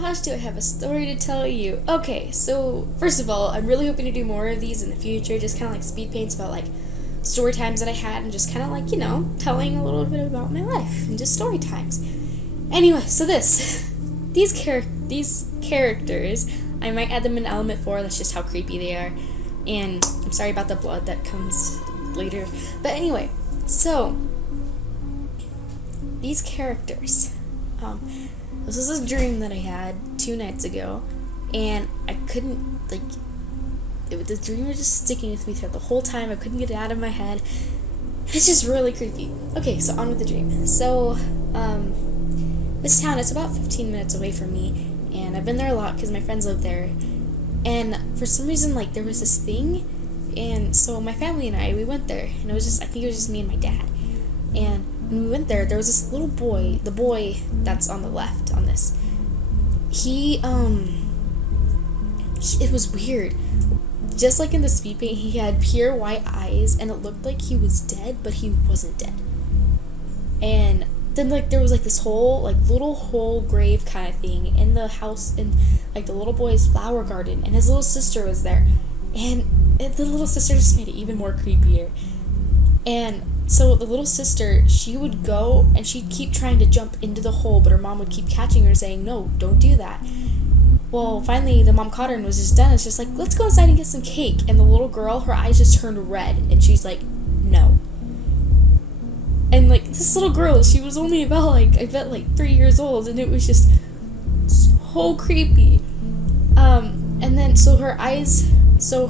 gosh, do I have a story to tell you. Okay, so first of all, I'm really hoping to do more of these in the future, just kind of like speed paints about like story times that I had and just kind of like, telling a little bit about my life and just story times. Anyway, so these characters, I might add them in element 4, that's just how creepy they are. And I'm sorry about the blood that comes later. But anyway, so these characters, this is a dream that I had 2 nights ago, and I couldn't, the dream was just sticking with me throughout the whole time. I couldn't get it out of my head. It's just really creepy. Okay, so on with the dream. So, this town is about 15 minutes away from me, and I've been there a lot because my friends live there. And for some reason, there was this thing, and so my family and I, we went there, and I think it was just me and my dad. And when we went there was this little boy, the boy that's on the left on this. It was weird. Just like in the speed paint, he had pure white eyes, and it looked like he was dead, but he wasn't dead. And then, there was, this whole, little hole grave kind of thing in the house, in, the little boy's flower garden, and his little sister was there. And the little sister just made it even more creepier. And so the little sister, she would go, and she'd keep trying to jump into the hole, but her mom would keep catching her, saying, no, don't do that. Well, finally, the mom caught her and was just done. It's just let's go outside and get some cake. And the little girl, her eyes just turned red, and she's like, no. And, this little girl, she was only about, I bet, 3 years old, and it was just so creepy. And then, so her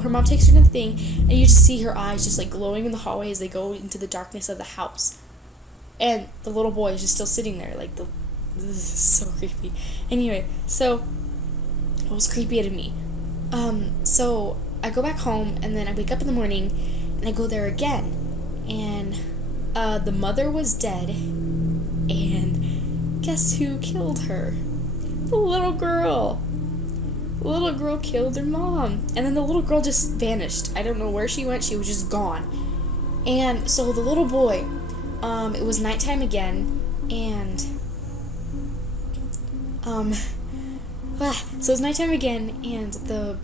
mom takes her to the thing, and you just see her eyes just, glowing in the hallway as they go into the darkness of the house. And the little boy is just still sitting there, this is so creepy. Anyway, so it was creepy to me. So I go back home, and then I wake up in the morning, and I go there again, and the mother was dead, and guess who killed her? The little girl. The little girl killed her mom, and then the little girl just vanished. I don't know where she went. She was just gone. And so the little boy, it was nighttime again, and so it was nighttime again, and the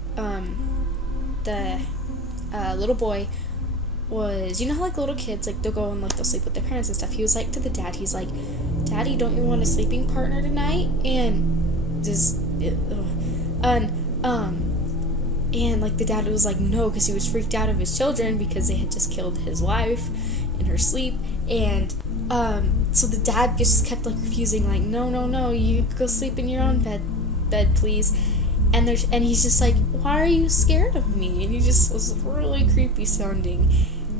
little boy was, how little kids, they'll go and they'll sleep with their parents and stuff. He was to the dad, he's like, Daddy, don't you want a sleeping partner tonight? And just and the dad was no, because he was freaked out of his children because they had just killed his wife in her sleep. And so the dad just kept refusing, no, you go sleep in your own bed please. And he's just why are you scared of me? And he just was really creepy sounding.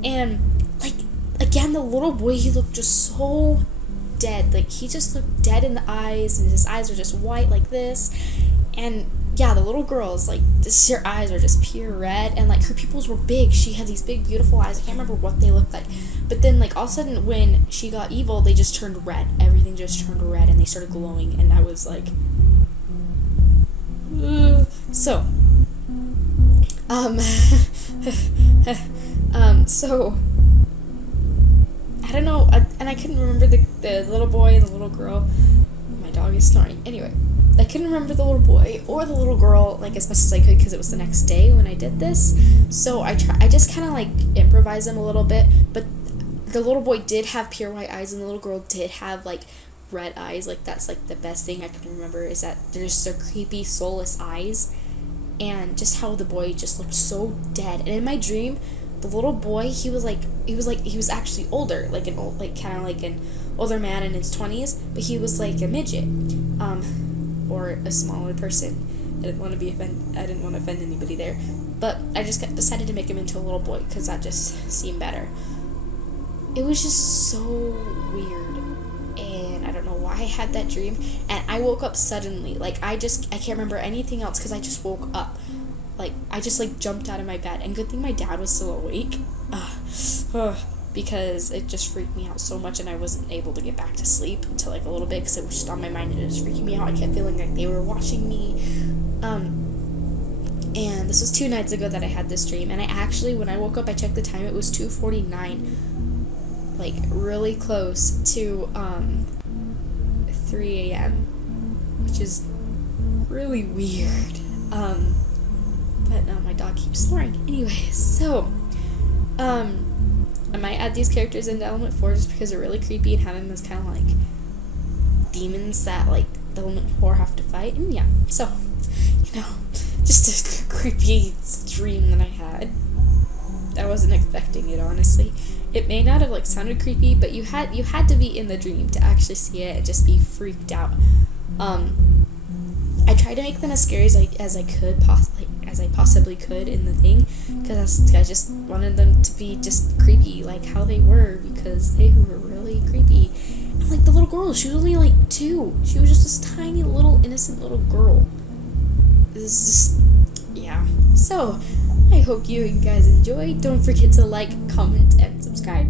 And again, the little boy, he looked just so dead. He just looked dead in the eyes, and his eyes were just white like this. And yeah, the little girl's her eyes were just pure red, and her pupils were big. She had these big, beautiful eyes. I can't remember what they looked like. But then all of a sudden, when she got evil, they just turned red. Everything just turned red, and they started glowing, and I was so I don't know, and I couldn't remember the little boy and the little girl. My dog is snoring. Anyway, I couldn't remember the little boy or the little girl as much as I could, because it was the next day when I did this. So I just kind of improvised them a little bit. But the little boy did have pure white eyes, and the little girl did have red eyes. That's the best thing I can remember, is that there's their creepy, soulless eyes, and just how the boy just looked so dead. And in my dream, the little boy, he was actually older, an older man in his 20s, but he was a midget, or a smaller person. I didn't want to offend anybody there, but I just decided to make him into a little boy because that just seemed better. It was just so weird, and I don't know why I had that dream. And I woke up suddenly, I can't remember anything else because I just woke up. I just jumped out of my bed, and good thing my dad was still awake, because it just freaked me out so much, and I wasn't able to get back to sleep until a little bit, because it was just on my mind, and it was freaking me out. I kept feeling they were watching me. And this was 2 nights ago that I had this dream, and I actually, when I woke up, I checked the time, it was 2:49, really close to 3 a.m., which is really weird. But no, my dog keeps snoring. Anyways, so, I might add these characters into Element 4 just because they're really creepy and have them as kind of like demons that like the Element 4 have to fight. And yeah, so, you know, just a creepy dream that I had. I wasn't expecting it, honestly. It may not have like sounded creepy, but you had to be in the dream to actually see it and just be freaked out. I tried to make them as scary as I possibly could in the thing, because I just wanted them to be just creepy like how they were, because they were really creepy. And like the little girl, she was only like 2. She was just this tiny little innocent little girl. It's just, yeah. So I hope you guys enjoyed. Don't forget to like, comment, and subscribe.